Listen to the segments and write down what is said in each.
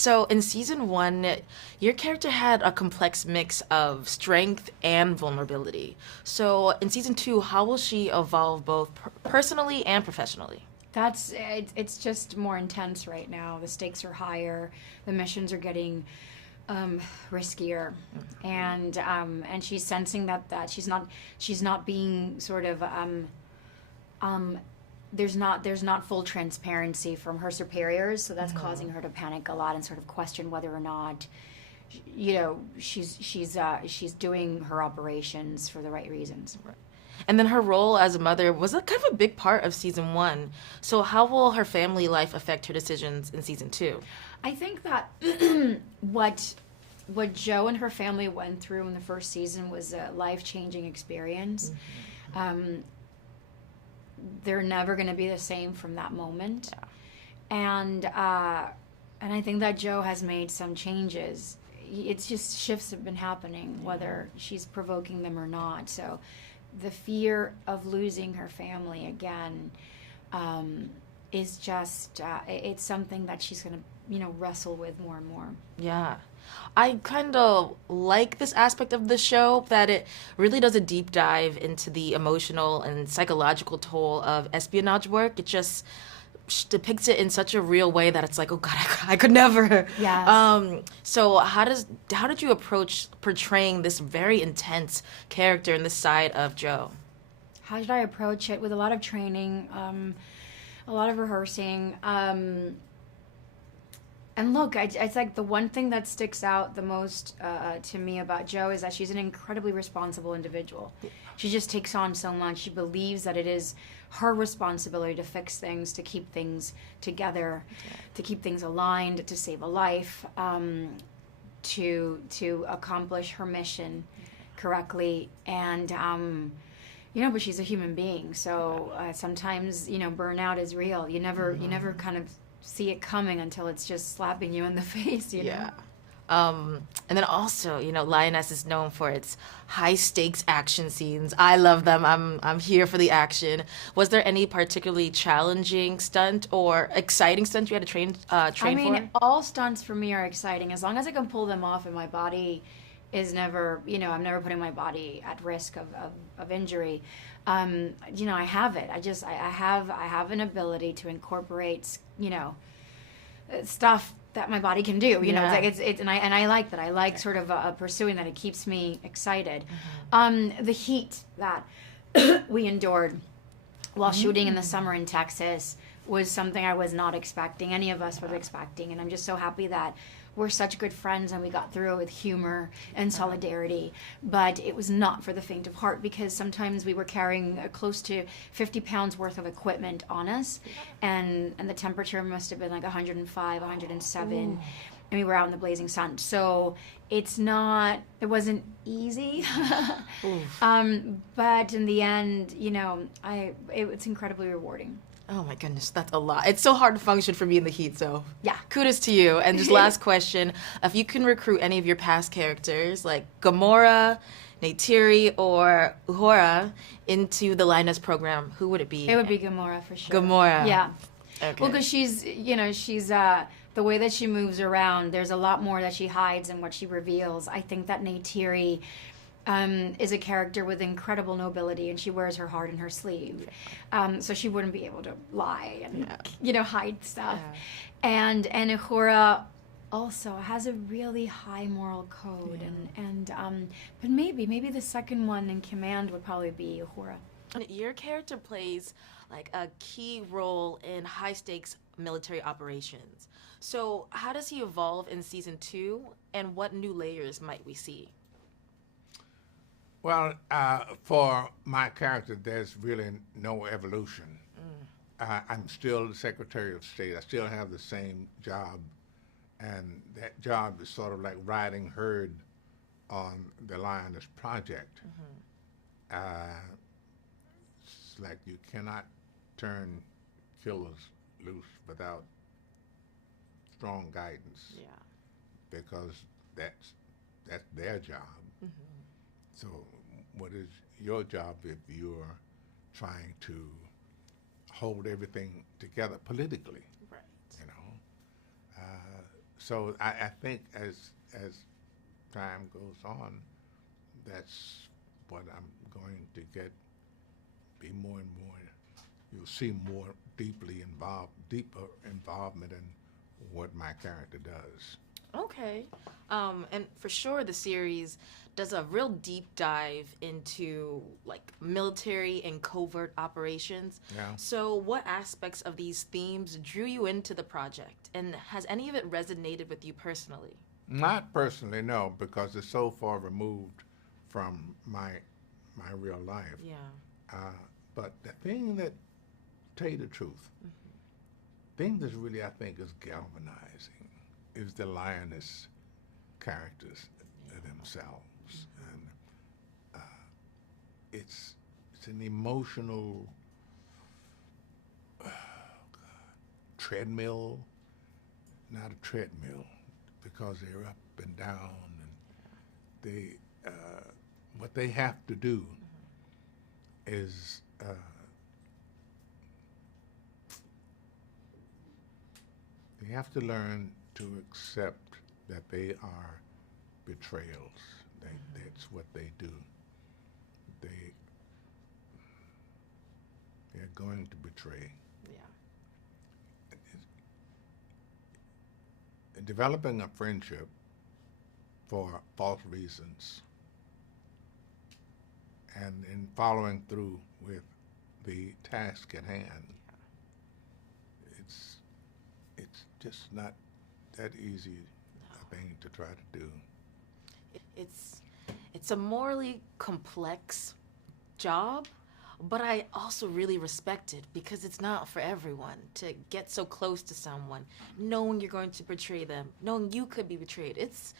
So in season one, your character had a complex mix of strength and vulnerability. So in season two, how will she evolve both personally and professionally? It's just more intense right now. The stakes are higher. The missions are getting riskier, and she's sensing that she's not being sort of um, there's not full transparency from her superiors, so that's causing her to panic a lot and sort of question whether or not she's doing her operations for the right reasons. And then her role as a mother was a kind of a big part of season one. So how will her family life affect her decisions in season two? I think that what Joe and her family went through in the first season was a life-changing experience. They're never going to be the same from that moment. And I think that Joe has made some changes. It's just shifts have been happening, whether she's provoking them or not. So the fear of losing her family again is just it's something that she's going to wrestle with more and more. Yeah. I kind of like this aspect of the show that it really does a deep dive into the emotional and psychological toll of espionage work. It just depicts it in such a real way that it's like, oh God, I could never. Yes. So how did you approach portraying this very intense character in this side of Joe? How did I approach it? With a lot of training, a lot of rehearsing. And look, it's like the one thing that sticks out the most to me about Joe is that she's an incredibly responsible individual. She just takes on so much. She believes that it is her responsibility to fix things, to keep things together, to keep things aligned, to save a life, to accomplish her mission correctly. And but she's a human being, so sometimes burnout is real. You never kind of see it coming until it's just slapping you in the face, Yeah. And then also, Lioness is known for its high stakes action scenes. I love them. I'm here for the action. Was there any particularly challenging stunt or exciting stunt you had to train I mean, for? all stunts for me are exciting as long as I can pull them off and my body is never, I'm never putting my body at risk of injury. I have it. I have an ability to incorporate, stuff that my body can do. And I like that. I like sort of pursuing that. It keeps me excited. The heat that we endured while shooting in the summer in Texas was something I was not expecting. Any of us were expecting, and I'm just so happy that we're such good friends and we got through it with humor and solidarity. But it was not for the faint of heart, because sometimes we were carrying close to 50 pounds worth of equipment on us, and the temperature must have been like 105, 107. Ooh. And we were out in the blazing sun. So it wasn't easy. But in the end, it's incredibly rewarding. Oh my goodness, that's a lot. It's so hard to function for me in the heat, so yeah. Kudos to you. And just last question, if you can recruit any of your past characters, like Gamora, Neytiri, or Uhura, into the Lioness Program, who would it be? It would be Gamora for sure. Gamora. Yeah. Okay. Well, because she's the way that she moves around, there's a lot more that she hides and what she reveals. I think that Neytiri is a character with incredible nobility, and she wears her heart in her sleeve. So she wouldn't be able to lie and hide stuff. Yeah. And Uhura also has a really high moral code, but maybe the second one in command would probably be Uhura. Your character plays like a key role in high stakes military operations. So how does he evolve in season 2, and what new layers might we see? Well, for my character, there's really no evolution. I'm still the Secretary of State. I still have the same job, and that job is sort of like riding herd on the Lioness Project. It's like you cannot turn killers loose without strong guidance, because that's their job. So what is your job if you're trying to hold everything together politically? Right. So I think as time goes on, that's what I'm going to be more and more. You'll see more deeper involvement in what my character does. Okay. And for sure, the series does a real deep dive into like military and covert operations. Yeah. So, what aspects of these themes drew you into the project, and has any of it resonated with you personally? Not personally, no, because it's so far removed from my real life. Yeah. But the thing that, tell you the truth, thing that's really, I think, is galvanizing is the Lioness characters themselves. And it's an emotional treadmill, not a treadmill, because they're up and down, and they what they have to do is they have to learn to accept that they are betrayals. That's what they do. They're going to betray. Yeah. And developing a friendship for false reasons and in following through with the task at hand, it's just not that easy a thing to try to do. It's a morally complex job, but I also really respect it because it's not for everyone to get so close to someone, knowing you're going to betray them, knowing you could be betrayed. It's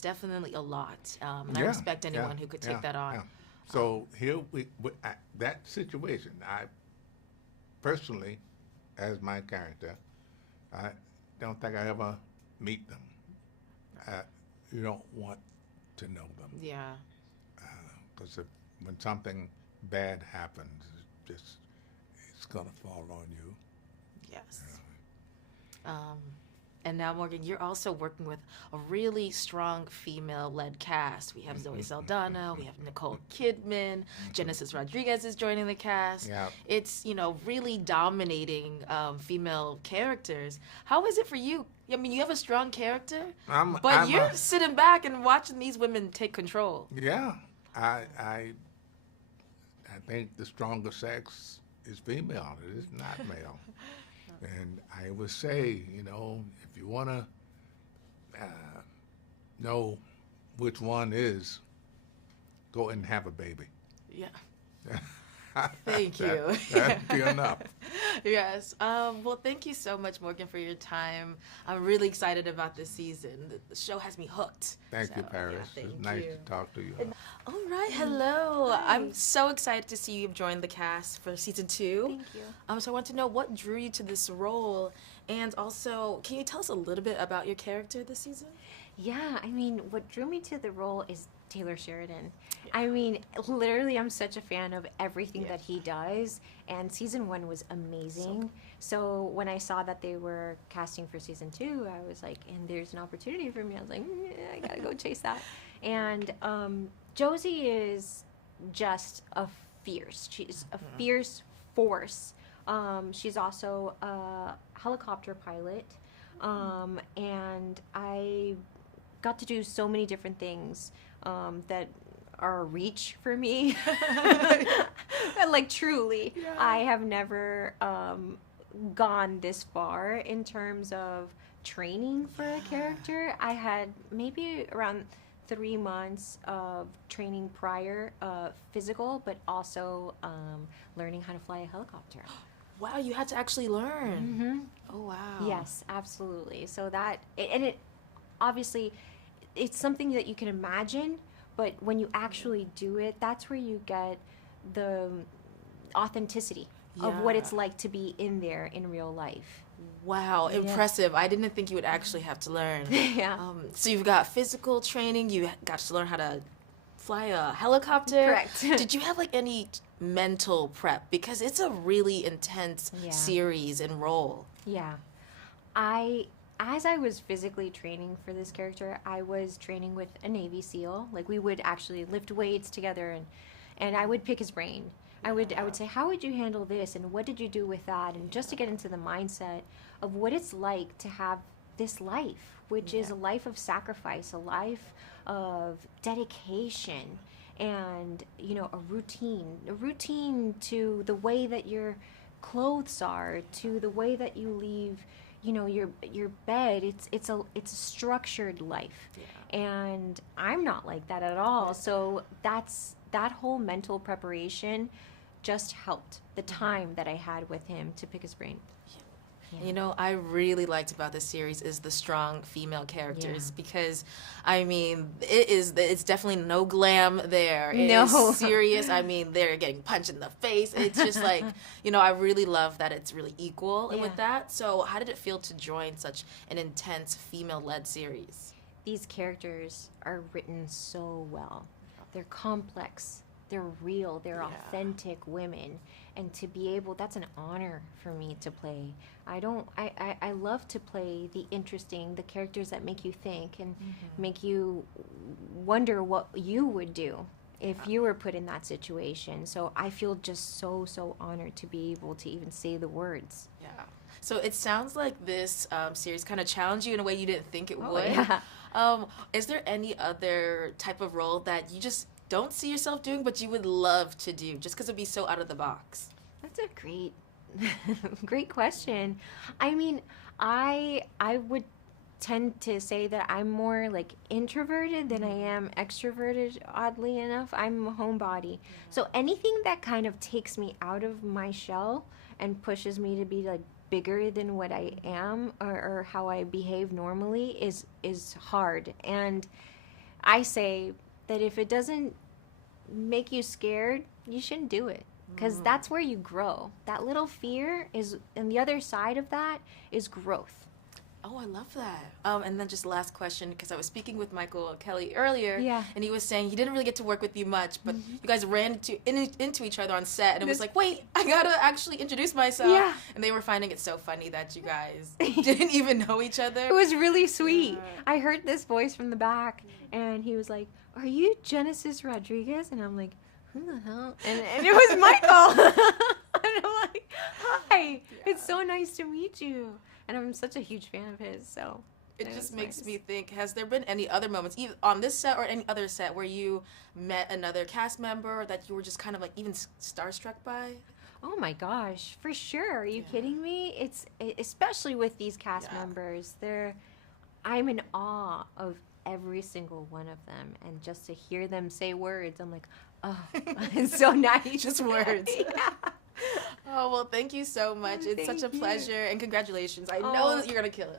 definitely a lot. And I respect anyone who could take that on. Yeah. So here that situation, I personally, as my character, I don't think I ever meet them. You don't want to know them. Yeah. Because when something bad happens, it's gonna fall on you. Yes. And now, Morgan, you're also working with a really strong female-led cast. We have Zoe Saldana, we have Nicole Kidman, Genesis Rodriguez is joining the cast. Yeah. It's, really dominating female characters. How is it for you? I mean, you have a strong character, but you're sitting back and watching these women take control. Yeah. I think the stronger sex is female. It is not male. And I would say, if you want to know which one is, go and have a baby. Yeah. Thank you. That'd be enough. Yes. Well, thank you so much, Morgan, for your time. I'm really excited about this season. The show has me hooked. Thank you, Paris. Yeah, It's nice to talk to you. All right. Hello. Hi. I'm so excited to see you join the cast for season 2. Thank you. So I want to know what drew you to this role, and also, can you tell us a little bit about your character this season? Yeah, I mean, what drew me to the role is Taylor Sheridan. I mean, literally, I'm such a fan of everything that he does, and season 1 was amazing. So when I saw that they were casting for season 2, I was like, and there's an opportunity for me. I was like, I gotta go chase that. And Josie is just she's a fierce force. She's also a helicopter pilot, and I got to do so many different things that are a reach for me. Like, truly, I have never gone this far in terms of training for a character. I had maybe around 3 months of training prior, physical, but also learning how to fly a helicopter. Wow, you had to actually learn. Mm-hmm. Oh, wow. Yes, absolutely. So it obviously, it's something that you can imagine, but when you actually do it, that's where you get the authenticity of what it's like to be in there in real life. Wow, impressive. I didn't think you would actually have to learn. Yeah. So you've got physical training, you got to learn how to fly a helicopter. Correct. Did you have like any mental prep? Because it's a really intense series and role. Yeah. I as I was physically training for this character, I was training with a Navy SEAL. Like, we would actually lift weights together, and I would pick his brain. I would say, how would you handle this, and what did you do with that? And just to get into the mindset of what it's like to have this life, which is a life of sacrifice, a life of dedication, and, you know, a routine to the way that your clothes are, to the way that you leave, you know, your bed. It's a structured life, and I'm not like that at all. So that whole mental preparation just helped the time that I had with him to pick his brain. You know, I really liked about this series is the strong female characters, because, I mean, it's definitely no glam there. It is serious. I mean, they're getting punched in the face. It's just like, you know, I really love that it's really equal with that. So how did it feel to join such an intense female-led series? These characters are written so well. They're complex. They're real. They're authentic women. And to be able, that's an honor for me to play. I love to play the characters that make you think and make you wonder what you would do if you were put in that situation. So I feel just so honored to be able to even say the words. Yeah. So it sounds like this series kind of challenged you in a way you didn't think it would. Yeah. Is there any other type of role that you just don't see yourself doing, but you would love to do, just because it'd be so out of the box? That's a great question. I mean, I would tend to say that I'm more like introverted than I am extroverted, oddly enough. I'm a homebody. So anything that kind of takes me out of my shell and pushes me to be like bigger than what I am, or how I behave normally is hard. And I say that if it doesn't make you scared, you shouldn't do it, because that's where you grow. That little fear is, and the other side of that is growth. Oh, I love that. And then just last question, because I was speaking with Michael Kelly earlier, and he was saying he didn't really get to work with you much, but you guys ran into each other on set, and it was like, wait, I gotta actually introduce myself. Yeah. And they were finding it so funny that you guys didn't even know each other. It was really sweet. I heard this voice from the back, and he was like, "Are you Genesis Rodriguez?" And I'm like, "Who the hell?" And it was Michael. And I'm like, "Hi, it's so nice to meet you." And I'm such a huge fan of his, so it just makes me think, has there been any other moments, either on this set or any other set, where you met another cast member that you were just kind of like even starstruck by? Oh my gosh, for sure. Are you kidding me? It's especially with these cast members. I'm in awe of every single one of them, and just to hear them say words, I'm like, oh, it's so nice. Just words. Yeah. Oh, well, thank you so much. It's such a pleasure, and congratulations. I know that you're going to kill it.